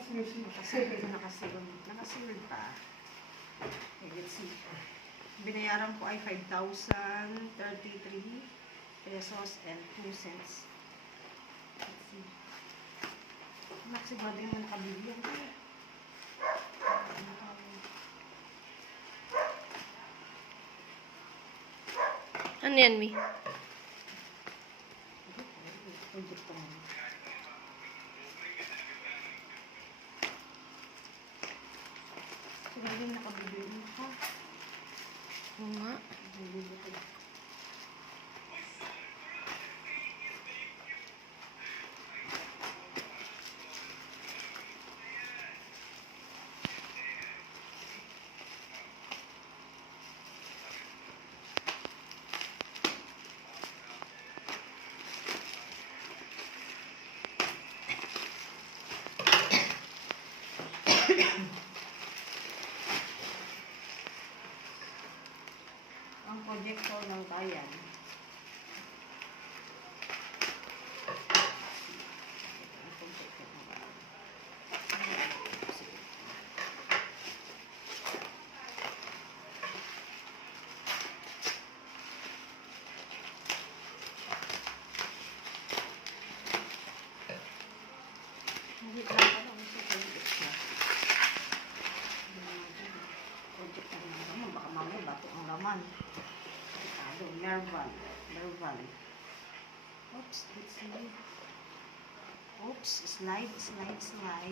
Nakasil pa. Okay, let's see. Binayaran ko ay 5,033 pesos and 2 cents. Let's see. Sigurado yung nakabili yan. Ano yan, Mi? Sigurado yung nakabili mo ka. Oo nga. Ang projector ng bayan. Hindi lang pala kung sa project siya. Project na ng laman. Baka mamaya bato ang laman. Nerval. Oops, let's see. Oops, slide. Nerval.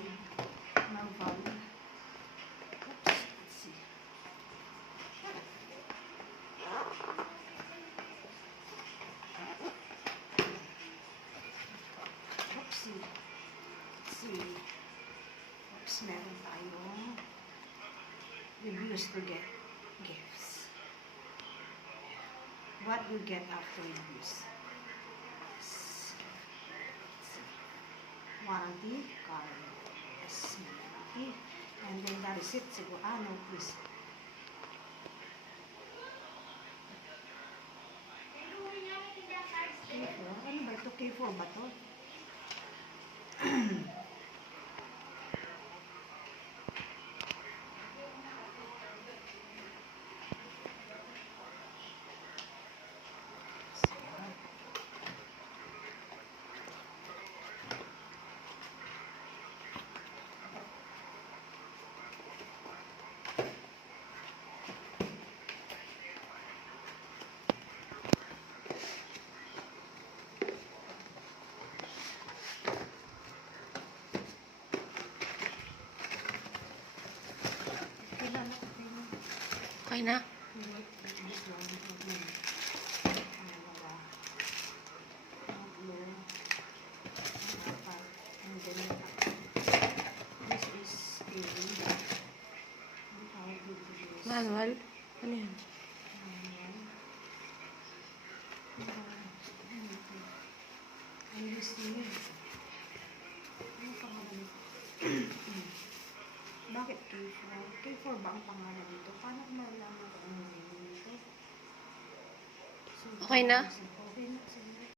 Oops, let's see. Oopsie. Let's see. Oops, meron tayong reviews to get gifts. What you get after reviews. Warranty card. Yes, warranty. And then the receipt siguro. No, please. K4? Ano ba ito? K4 ba ito? Okay na? Manual? Ano yan? Bakit K4? K4 ba ang pangalan dito? Paano ko malalaman kung ano nito? Okay na? Okay na.